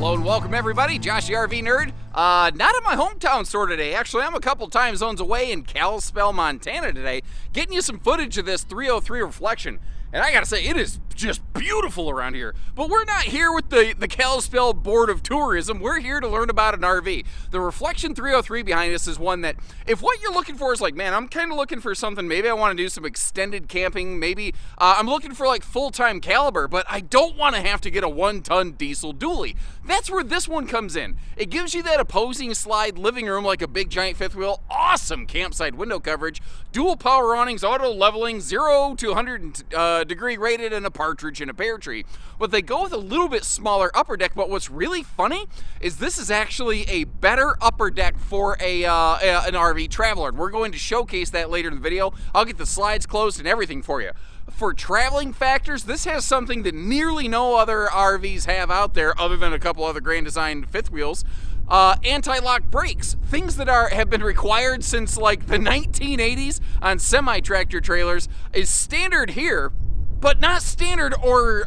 Hello and welcome everybody, Josh the RV Nerd. Not at my hometown store today. Actually, I'm a couple time zones away in Kalispell, Montana today, getting you some footage of this 303 Reflection. And I gotta say, it is just beautiful around here. But we're not here with the Kalispell Board of Tourism. We're here to learn about an RV. The Reflection 303 behind us is one that, if what you're looking for is like, man, I'm kind of looking for something, maybe I want to do some extended camping, maybe I'm looking for like full-time caliber, but I don't want to have to get a 1-ton diesel dually. That's where this one comes in. It gives you that opposing slide living room like a big giant fifth wheel, awesome campsite window coverage, dual power awnings, auto leveling, 0 to 100 degree rated, and a partridge in a pear tree. But they go with a little bit smaller upper deck, but what's really funny is this is actually a better upper deck for an RV traveler. We're going to showcase that later in the video. I'll get the slides closed and everything for you. For traveling factors, this has something that nearly no other RVs have out there other than a couple other Grand Design fifth wheels. Anti-lock brakes, things that have been required since like the 1980s on semi-tractor trailers, is standard here, but not standard or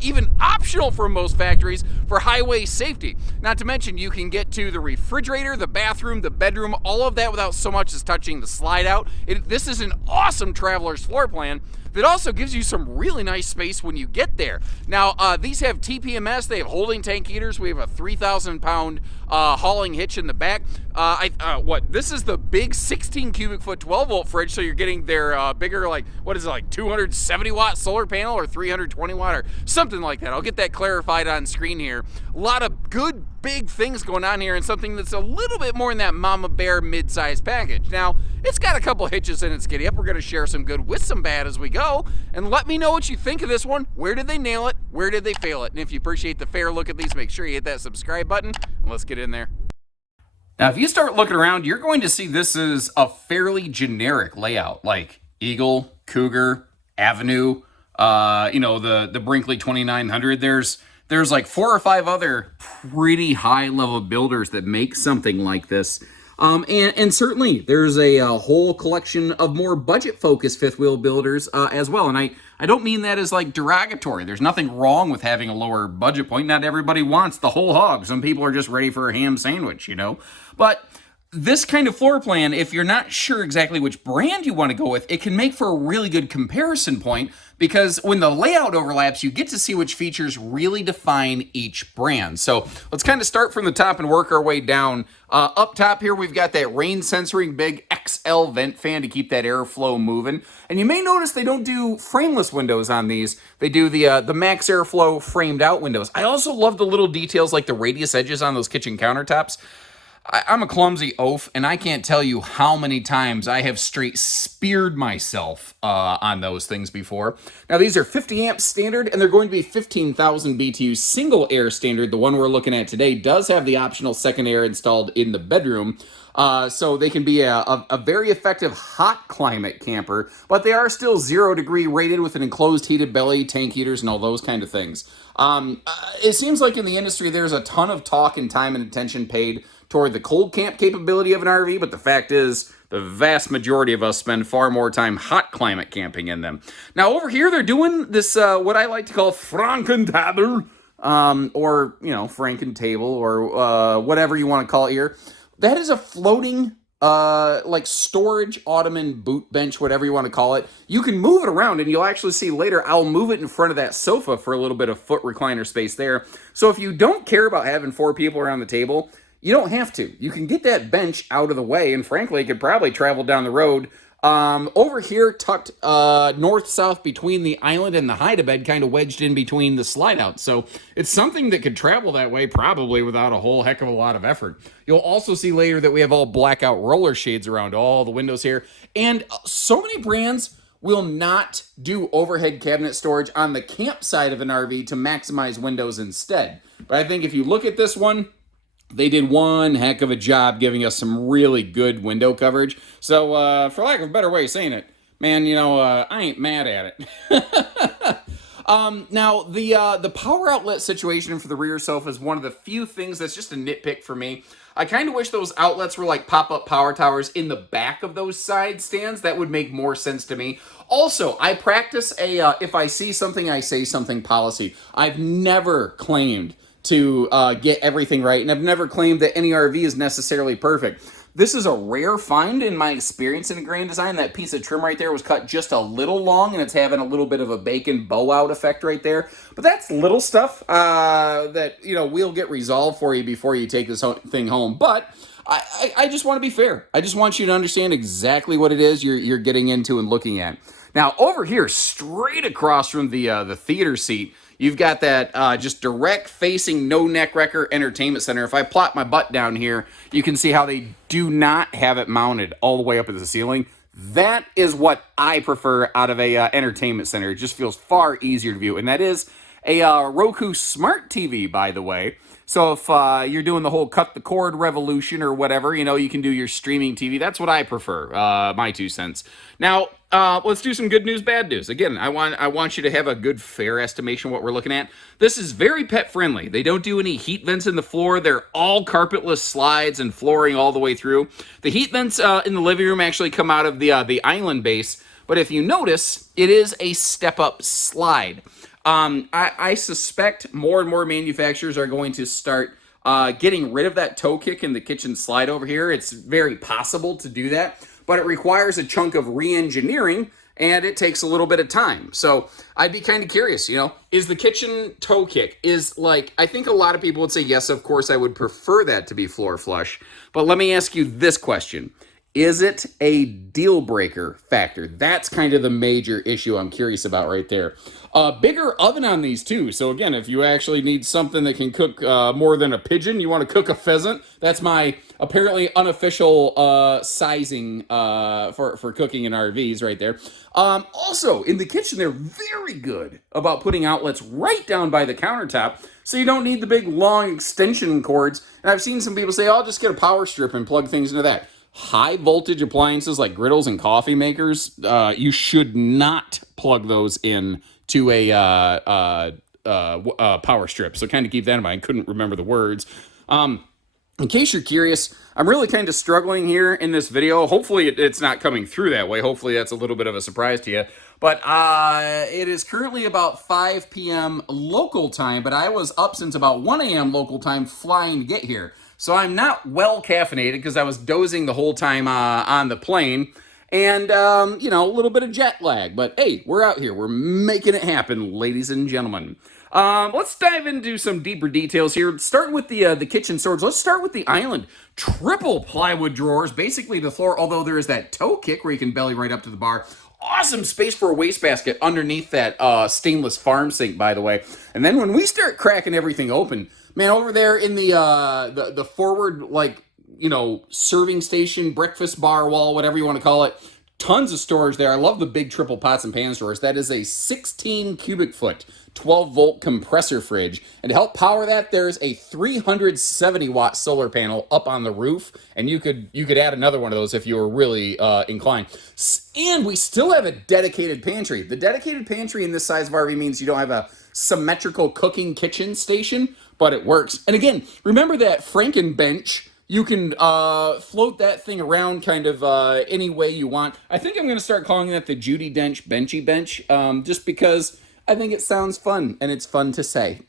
even optional for most factories for highway safety. Not to mention, you can get to the refrigerator, the bathroom, the bedroom, all of that without so much as touching the slide out. This is an awesome traveler's floor plan that also gives you some really nice space when you get there. Now, these have TPMS, they have holding tank heaters, we have a 3,000-pound hauling hitch in the back. This is the big 16 cubic foot 12-volt fridge, so you're getting their bigger, like, what is it, like 270-watt solar panel or 320-watt or something like that. I'll get that clarified on screen here. A lot of good, big things going on here, and something that's a little bit more in that Mama Bear mid-size package. Now, it's got a couple hitches in its giddy up. We're going to share some good with some bad as we go, and let me know what you think of this one. Where did they nail it? Where did they fail it? And if you appreciate the fair look at these, make sure you hit that subscribe button, and let's get in there. Now, if you start looking around, you're going to see this is a fairly generic layout, like Eagle, Cougar, Avenue, the Brinkley 2900. There's like 4 or 5 other pretty high-level builders that make something like this. And certainly there's a whole collection of more budget-focused fifth wheel builders as well. And I don't mean that as like derogatory. There's nothing wrong with having a lower budget point. Not everybody wants the whole hog. Some people are just ready for a ham sandwich, But this kind of floor plan, if you're not sure exactly which brand you want to go with, it can make for a really good comparison point, because when the layout overlaps, you get to see which features really define each brand. So let's kind of start from the top and work our way down. Up top here, we've got that rain sensoring big XL vent fan to keep that airflow moving. And you may notice they don't do frameless windows on these. They do the max airflow framed out windows. I also love the little details like the radius edges on those kitchen countertops. I'm a clumsy oaf, and I can't tell you how many times I have straight speared myself on those things before. Now, these are 50 amps standard, and they're going to be 15,000 BTU single air standard. The one we're looking at today does have the optional second air installed in the bedroom, so they can be a very effective hot climate camper, but they are still 0 degree rated with an enclosed heated belly, tank heaters, and all those kind of things. It seems like in the industry there's a ton of talk and time and attention paid toward the cold camp capability of an RV, but the fact is the vast majority of us spend far more time hot climate camping in them. Now over here they're doing this, what I like to call Frankentable, or, Frankentable, or whatever you want to call it here. That is a floating, like storage ottoman boot bench, whatever you want to call it. You can move it around, and you'll actually see later I'll move it in front of that sofa for a little bit of foot recliner space there. So if you don't care about having 4 people around the table, you don't have to. You can get that bench out of the way, and frankly, it could probably travel down the road. Over here, tucked north-south between the island and the hide-a-bed, kind of wedged in between the slide-out. So it's something that could travel that way probably without a whole heck of a lot of effort. You'll also see later that we have all blackout roller shades around all the windows here. And so many brands will not do overhead cabinet storage on the camp side of an RV to maximize windows instead. But I think if you look at this one, they did one heck of a job giving us some really good window coverage. So, for lack of a better way of saying it, man, I ain't mad at it. Now, the power outlet situation for the rear sofa is one of the few things that's just a nitpick for me. I kind of wish those outlets were like pop-up power towers in the back of those side stands. That would make more sense to me. Also, I practice a if I see something, I say something policy. I've never claimed to get everything right, and I've never claimed that any RV is necessarily perfect. This is a rare find in my experience in Grand Design. That piece of trim right there was cut just a little long, and it's having a little bit of a bacon bow-out effect right there. But that's little stuff that, we'll get resolved for you before you take this thing home. But I just want to be fair. I just want you to understand exactly what it is you're getting into and looking at. Now, over here, straight across from the theater seat, you've got that just direct facing no neck wrecker entertainment center. If I plop my butt down here, you can see how they do not have it mounted all the way up at the ceiling. That is what I prefer out of a entertainment center. It just feels far easier to view. And that is a Roku Smart TV, by the way. So if you're doing the whole cut the cord revolution or whatever, you can do your streaming TV. That's what I prefer, my 2 cents. Now, let's do some good news, bad news. Again, I want you to have a good, fair estimation of what we're looking at. This is very pet-friendly. They don't do any heat vents in the floor. They're all carpetless slides and flooring all the way through. The heat vents in the living room actually come out of the island base. But if you notice, it is a step-up slide. I suspect more and more manufacturers are going to start getting rid of that toe kick in the kitchen slide over here. It's very possible to do that, but it requires a chunk of re-engineering, and it takes a little bit of time. So I'd be kind of curious, is the kitchen toe kick, I think a lot of people would say, yes, of course, I would prefer that to be floor flush. But let me ask you this question. Is it a deal breaker factor? That's kind of the major issue I'm curious about right there. Bigger oven on these too. So again, if you actually need something that can cook more than a pigeon, you want to cook a pheasant. That's my apparently unofficial sizing for cooking in RVs right there. Also, in the kitchen, they're very good about putting outlets right down by the countertop, so you don't need the big long extension cords. And I've seen some people say, I'll just get a power strip and plug things into that. High voltage appliances like griddles and coffee makers, you should not plug those in to a power strip. So kind of keep that in mind. I couldn't remember the words. In case you're curious, I'm really kind of struggling here in this video. Hopefully it's not coming through that way. Hopefully that's a little bit of a surprise to you. But it is currently about 5 p.m. local time, but I was up since about 1 a.m. local time flying to get here. So I'm not well caffeinated because I was dozing the whole time on the plane. And, a little bit of jet lag. But, hey, we're out here. We're making it happen, ladies and gentlemen. Let's dive into some deeper details here. Starting with the kitchen storage. Let's start with the island. Triple plywood drawers, basically the floor, although there is that toe kick where you can belly right up to the bar. Awesome space for a wastebasket underneath that stainless farm sink, by the way. And then when we start cracking everything open, man, over there in the forward, serving station, breakfast bar wall, whatever you want to call it, tons of storage there. I love the big triple pots and pan storage. That is a 16 cubic foot, 12 volt compressor fridge. And to help power that, there's a 370 watt solar panel up on the roof. And you could add another one of those if you were really inclined. And we still have a dedicated pantry. The dedicated pantry in this size of RV means you don't have a symmetrical cooking kitchen station, but it works. And again, remember that Franken bench. You can float that thing around kind of any way you want. I think I'm going to start calling that the Judi Dench Benchy Bench, just because I think it sounds fun, and it's fun to say.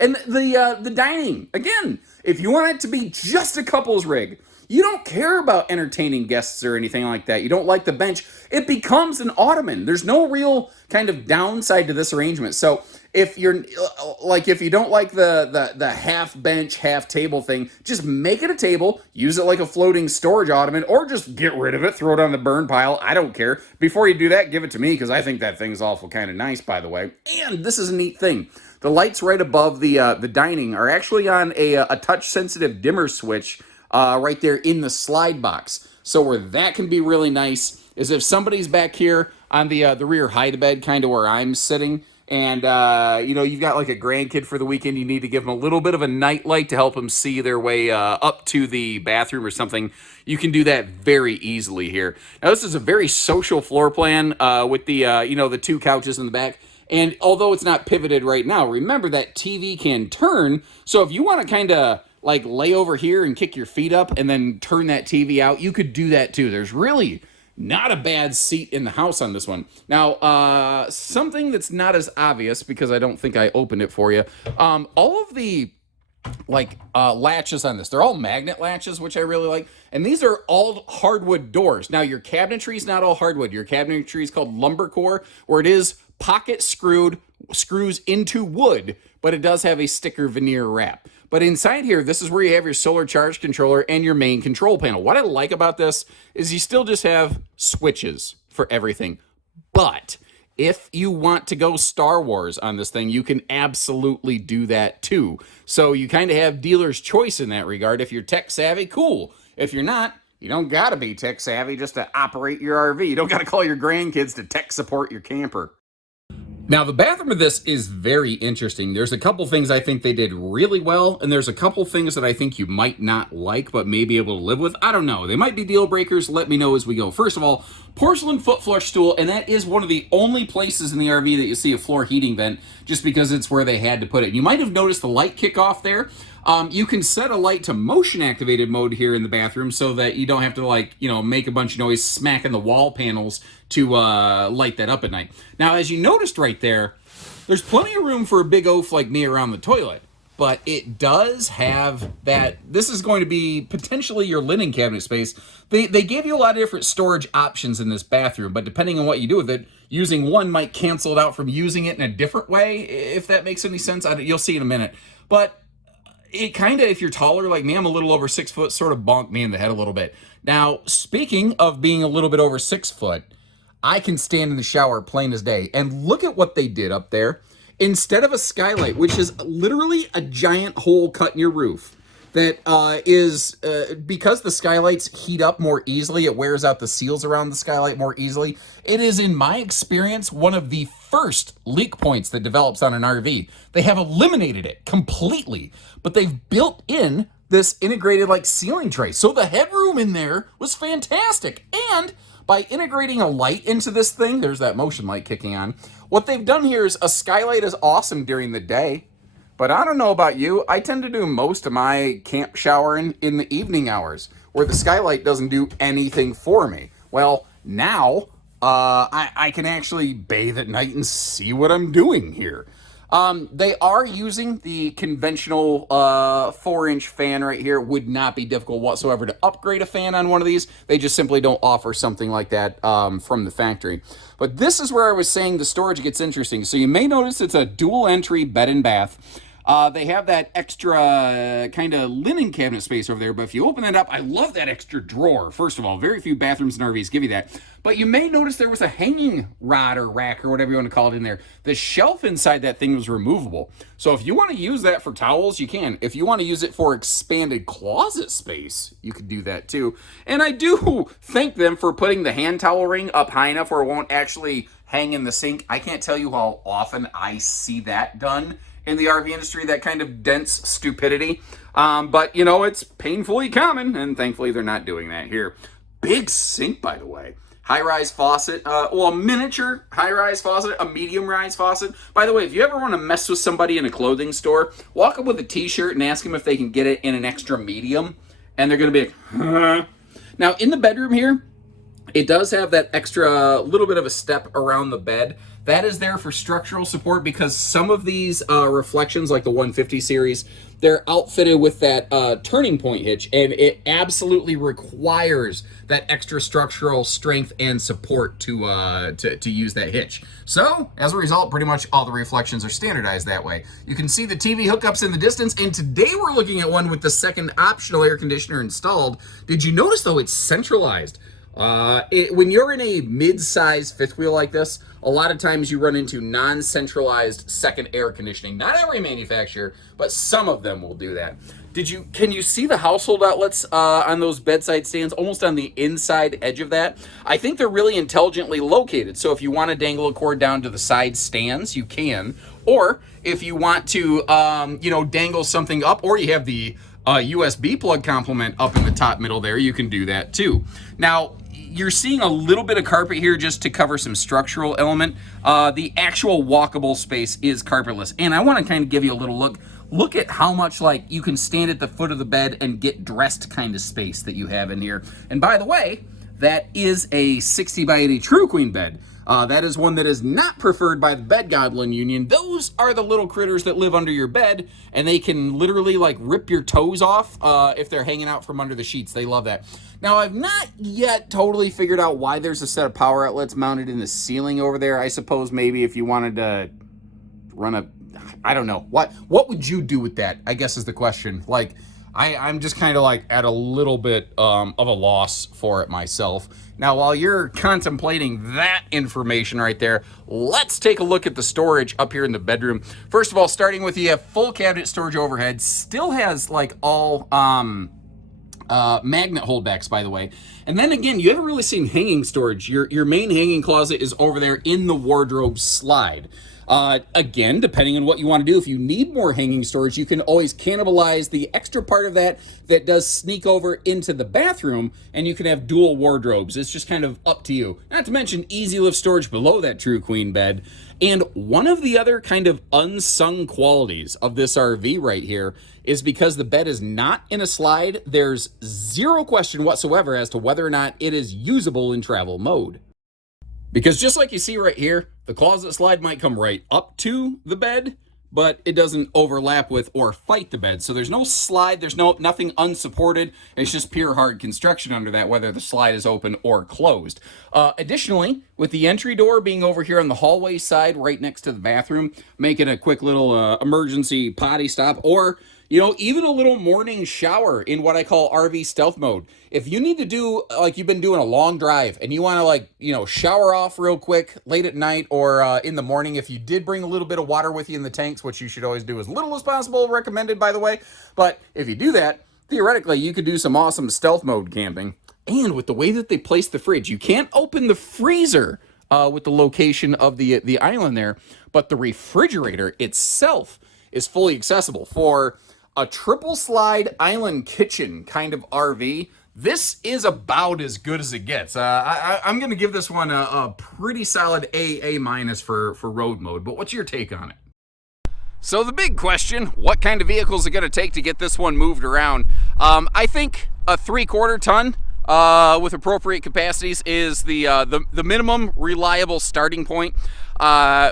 And the dining, again, if you want it to be just a couple's rig, you don't care about entertaining guests or anything like that. You don't like the bench. It becomes an ottoman. There's no real kind of downside to this arrangement. So if you don't like the half bench, half table thing, just make it a table, use it like a floating storage ottoman, or just get rid of it, throw it on the burn pile. I don't care. Before you do that, give it to me, because I think that thing's awful kind of nice, by the way. And this is a neat thing. The lights right above the dining are actually on a touch-sensitive dimmer switch right there in the slide box. So where that can be really nice is if somebody's back here on the rear hide-a-bed, kind of where I'm sitting, and you've got like a grandkid for the weekend, you need to give them a little bit of a night light to help them see their way up to the bathroom or something. You can do that very easily here. Now this is a very social floor plan with the two couches in the back. And although it's not pivoted right now, remember that TV can turn. So if you want to kind of lay over here and kick your feet up and then turn that TV out, you could do that too. There's really Not a bad seat in the house on this one. Now, something that's not as obvious because I don't think I opened it for you. All of the latches on this, they're all magnet latches, which I really like. And these are all hardwood doors. Now, your cabinetry is not all hardwood. Your cabinetry is called lumber core, where it is pocket screws into wood, but it does have a sticker veneer wrap. But inside here, this is where you have your solar charge controller and your main control panel. What I like about this is you still just have switches for everything. But if you want to go Star Wars on this thing, you can absolutely do that too. So you kind of have dealer's choice in that regard. If you're tech savvy, cool. If you're not, you don't got to be tech savvy just to operate your RV. You don't got to call your grandkids to tech support your camper. Now, the bathroom of this is very interesting. There's a couple things I think they did really well, and there's a couple things that I think you might not like, but may be able to live with. I don't know. They might be deal breakers. Let me know as we go. First of all, porcelain foot flush stool, and that is one of the only places in the RV that you see a floor heating vent, just because it's where they had to put it. You might have noticed the light kick off there. You can set a light to motion activated mode here in the bathroom so that you don't have to make a bunch of noise smacking the wall panels to light that up at night. Now, as you noticed right there, there's plenty of room for a big oaf like me around the toilet, but it does have that. This is going to be potentially your linen cabinet space. They gave you a lot of different storage options in this bathroom, but depending on what you do with it, using one might cancel it out from using it in a different way, if that makes any sense. You'll see in a minute. But it kind of, if you're taller like me, I'm a little over 6 foot, sort of bonked me in the head a little bit. Now, speaking of being a little bit over 6 foot, I can stand in the shower plain as day. And look at what they did up there. Instead of a skylight, which is literally a giant hole cut in your roof, that is, because the skylights heat up more easily, it wears out the seals around the skylight more easily. It is, in my experience, one of the first leak points that develops on an RV. They have eliminated it completely, but they've built in this integrated ceiling tray. So the headroom in there was fantastic. And by integrating a light into this thing, there's that motion light kicking on. What they've done here is a skylight is awesome during the day. But I don't know about you, I tend to do most of my camp showering in the evening hours, where the skylight doesn't do anything for me. Well, now I can actually bathe at night and see what I'm doing here. They are using the conventional 4-inch fan right here. It would not be difficult whatsoever to upgrade a fan on one of these. They just simply don't offer something like that from the factory. But this is where I was saying the storage gets interesting. So you may notice it's a dual entry bed and bath. They have that extra kind of linen cabinet space over there, but if you open that up, I love that extra drawer. First of all, very few bathrooms and RVs give you that. But you may notice there was a hanging rod or rack or whatever you want to call it in there. The shelf inside that thing was removable. So if you want to use that for towels, you can. If you want to use it for expanded closet space, you could do that too. And I do thank them for putting the hand towel ring up high enough where it won't actually hang in the sink. I can't tell you how often I see that done in the RV industry, that kind of dense stupidity. But, it's painfully common, and thankfully they're not doing that here. Big sink, by the way. High-rise faucet, a miniature high-rise faucet, a medium-rise faucet. By the way, if you ever want to mess with somebody in a clothing store, walk up with a t-shirt and ask them if they can get it in an extra medium, and they're going to be like, huh? Now, in the bedroom here, it does have that extra little bit of a step around the bed. That is there for structural support because some of these reflections, like the 150 series, they're outfitted with that turning point hitch, and it absolutely requires that extra structural strength and support to use that hitch. So, as a result, pretty much all the reflections are standardized that way. You can see the TV hookups in the distance, and today we're looking at one with the second optional air conditioner installed. Did you notice, though, it's centralized? When you're in a mid-size fifth wheel like this, a lot of times you run into non-centralized second air conditioning. Not every manufacturer, but some of them will do that. Can you see the household outlets on those bedside stands, almost on the inside edge of that? I think they're really intelligently located. So if you want to dangle a cord down to the side stands, you can. Or if you want to, dangle something up, or you have the USB plug complement up in the top middle there, you can do that too. Now, you're seeing a little bit of carpet here just to cover some structural element. The actual walkable space is carpetless. And I want to kind of give you a little look. Look at how much you can stand at the foot of the bed and get dressed kind of space that you have in here. And by the way, that is a 60 by 80 True Queen bed. That is one that is not preferred by the Bed Goblin Union. Those are the little critters that live under your bed, and they can literally like rip your toes off if they're hanging out from under the sheets. They love that. Now, I've not yet totally figured out why there's a set of power outlets mounted in the ceiling over there. I suppose maybe if you wanted to run a, I don't know. What would you do with that, I guess is the question. Like, I'm just kind of like at a little bit of a loss for it myself. Now, while you're contemplating that information right there, let's take a look at the storage up here in the bedroom. First of all, starting with you have full cabinet storage overhead. Still has like all magnet holdbacks, by the way. And then again, you haven't really seen hanging storage. Your main hanging closet is over there in the wardrobe slide. Again, depending on what you want to do, if you need more hanging storage, you can always cannibalize the extra part of that does sneak over into the bathroom, and you can have dual wardrobes. It's just kind of up to you. Not to mention easy lift storage below that True Queen bed. And one of the other kind of unsung qualities of this RV right here is because the bed is not in a slide, there's zero question whatsoever as to whether or not it is usable in travel mode. Because just like you see right here, the closet slide might come right up to the bed, but it doesn't overlap with or fight the bed. So there's no slide, there's nothing unsupported. It's just pure hard construction under that, whether the slide is open or closed. Additionally, with the entry door being over here on the hallway side, right next to the bathroom, making a quick little emergency potty stop, or even a little morning shower in what I call RV stealth mode. If you need to do, like you've been doing a long drive and you want to shower off real quick late at night or in the morning, if you did bring a little bit of water with you in the tanks, which you should always do as little as possible, recommended by the way. But if you do that, theoretically, you could do some awesome stealth mode camping. And with the way that they place the fridge, you can't open the freezer with the location of the island there, but the refrigerator itself is fully accessible. For a triple slide island kitchen kind of RV, this is about as good as it gets. I'm going to give this one a pretty solid A minus for road mode, but what's your take on it? So the big question, what kind of vehicles is it going to take to get this one moved around? I think a 3/4 ton with appropriate capacities is the minimum reliable starting point.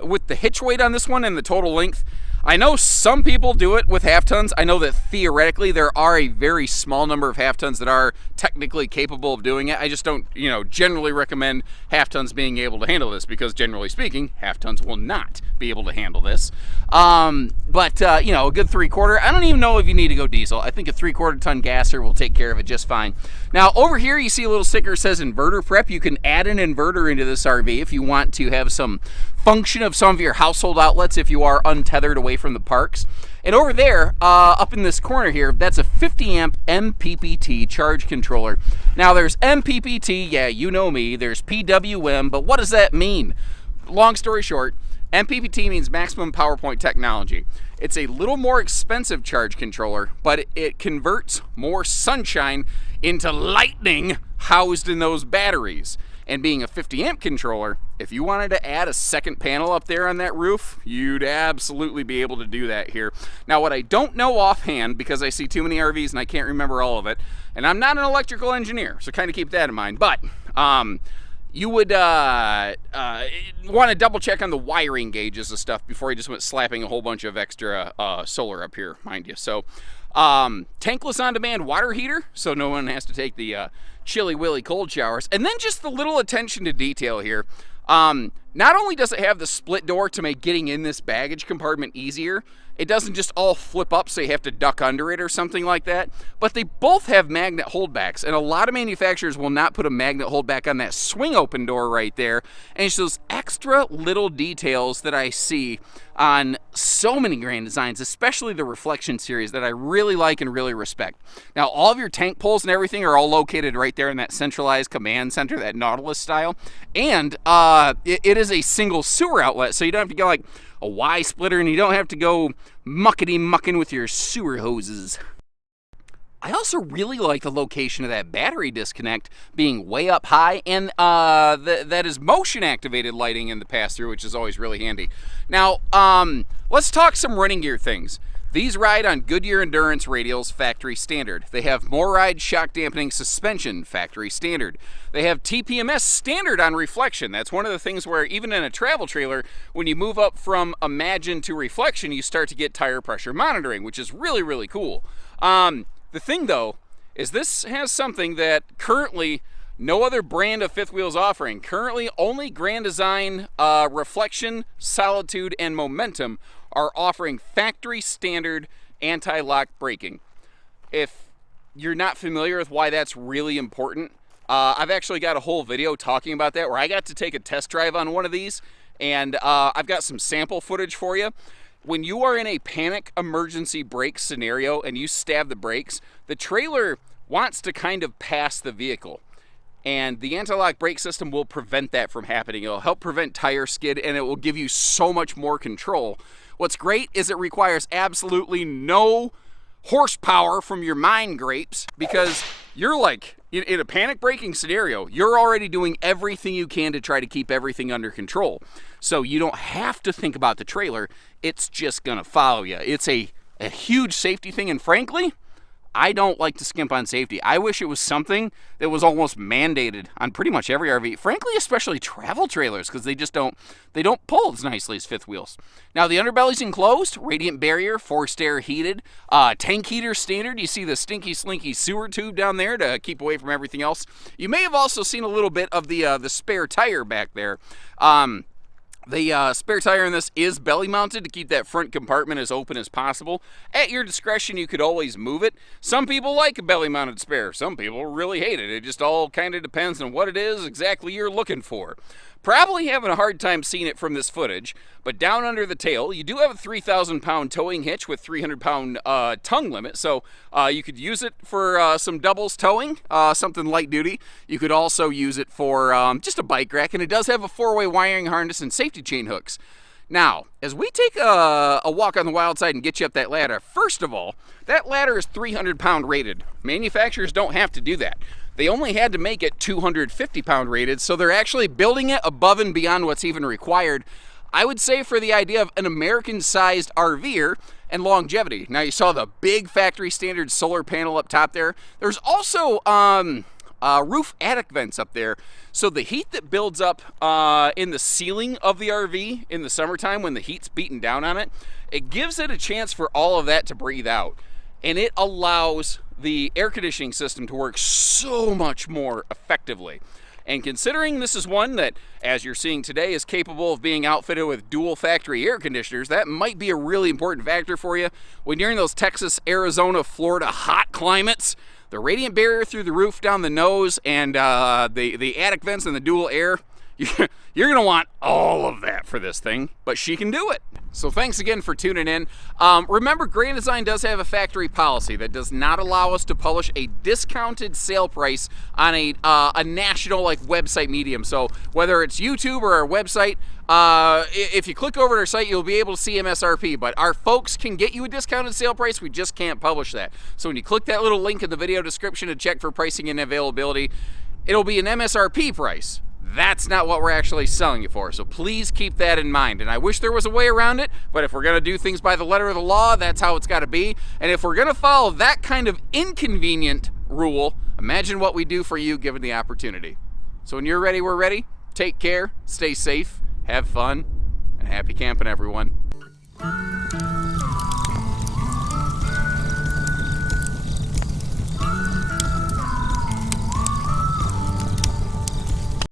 With the hitch weight on this one and the total length, I know some people do it with half tons. I know that theoretically there are a very small number of half tons that are technically capable of doing it. I just don't, generally recommend half tons being able to handle this because generally speaking, half tons will not be able to handle this. But a good 3/4. I don't even know if you need to go diesel. I think a 3/4 ton gasser will take care of it just fine. Now over here you see a little sticker that says inverter prep. You can add an inverter into this RV if you want to have some function of some of your household outlets if you are untethered away from the parks. And over there, up in this corner here, that's a 50 amp MPPT charge controller. Now there's MPPT, yeah, you know me, there's PWM, but what does that mean? Long story short, MPPT means maximum power point technology. It's a little more expensive charge controller, but it converts more sunshine into lightning housed in those batteries. And being a 50 amp controller, if you wanted to add a second panel up there on that roof, you'd absolutely be able to do that here. Now, what I don't know offhand, because I see too many RVs and I can't remember all of it, and I'm not an electrical engineer, so kind of keep that in mind, but you would want to double check on the wiring gauges and stuff before you just went slapping a whole bunch of extra solar up here, mind you. So tankless on-demand water heater, so no one has to take the chilly willy cold showers. And then just the little attention to detail here. Not only does it have the split door to make getting in this baggage compartment easier, it doesn't just all flip up so you have to duck under it or something like that, but they both have magnet holdbacks, and a lot of manufacturers will not put a magnet holdback on that swing open door right there. And it's those extra little details that I see on so many Grand Designs, especially the Reflection series, that I really like and really respect. Now, all of your tank poles and everything are all located right there in that centralized command center, that Nautilus style, and it is a single sewer outlet, so you don't have to go like a Y splitter, and you don't have to go mucking with your sewer hoses. I also really like the location of that battery disconnect being way up high, and that is motion activated lighting in the pass-through, which is always really handy. Now, let's talk some running gear things. These ride on Goodyear Endurance radials, factory standard. They have MORryde shock dampening suspension, factory standard. They have TPMS standard on reflection. That's one of the things where even in a travel trailer, when you move up from Imagine to reflection, you start to get tire pressure monitoring, which is really, really cool. The thing though, is this has something that currently no other brand of fifth wheel is offering. Currently, only Grand Design, Reflection, Solitude, and Momentum are offering factory standard anti-lock braking. If you're not familiar with why that's really important, I've actually got a whole video talking about that where I got to take a test drive on one of these, and I've got some sample footage for you. When you are in a panic emergency brake scenario and you stab the brakes, the trailer wants to kind of pass the vehicle. And the anti-lock brake system will prevent that from happening. It'll help prevent tire skid, and it will give you so much more control. What's great is it requires absolutely no horsepower from your mind grapes, because you're like, in a panic braking scenario, you're already doing everything you can to try to keep everything under control. So you don't have to think about the trailer. It's just gonna follow you. It's a huge safety thing, and frankly, I don't like to skimp on safety. I wish it was something that was almost mandated on pretty much every RV, frankly, especially travel trailers, because they don't pull as nicely as fifth wheels. Now, the underbelly's enclosed, radiant barrier, forced air heated, tank heater standard. You see the stinky slinky sewer tube down there to keep away from everything else. You may have also seen a little bit of the spare tire back there. The spare tire in this is belly mounted to keep that front compartment as open as possible. At your discretion, you could always move it. Some people like a belly mounted spare. Some people really hate it. It just all kind of depends on what it is exactly you're looking for. Probably having a hard time seeing it from this footage, but down under the tail, you do have a 3,000-pound towing hitch with 300-pound tongue limit, so you could use it for some doubles towing, something light duty. You could also use it for just a bike rack, and it does have a 4-way wiring harness and safety chain hooks. Now, as we take a walk on the wild side and get you up that ladder, first of all, that ladder is 300-pound rated. Manufacturers don't have to do that. They only had to make it 250-pound rated, so they're actually building it above and beyond what's even required. I would say for the idea of an American-sized RVer and longevity. Now, you saw the big factory standard solar panel up top there. There's also roof attic vents up there. So the heat that builds up in the ceiling of the RV in the summertime when the heat's beating down on it, it gives it a chance for all of that to breathe out. And it allows the air conditioning system to work so much more effectively. And considering this is one that, as you're seeing today, is capable of being outfitted with dual factory air conditioners, that might be a really important factor for you. When you're in those Texas, Arizona, Florida hot climates, the radiant barrier through the roof down the nose and the attic vents and the dual air, you're going to want all of that for this thing, but she can do it. So thanks again for tuning in. Remember, Grand Design does have a factory policy that does not allow us to publish a discounted sale price on a national website medium. So whether it's YouTube or our website, if you click over to our site, you'll be able to see MSRP, but our folks can get you a discounted sale price. We just can't publish that. So when you click that little link in the video description to check for pricing and availability, it'll be an MSRP price. That's not what we're actually selling it for, so please keep that in mind. And I wish there was a way around it, but if we're going to do things by the letter of the law, that's how it's got to be. And if we're going to follow that kind of inconvenient rule, imagine what we do for you given the opportunity. So when you're ready, we're ready. Take care, stay safe, have fun, and happy camping, everyone.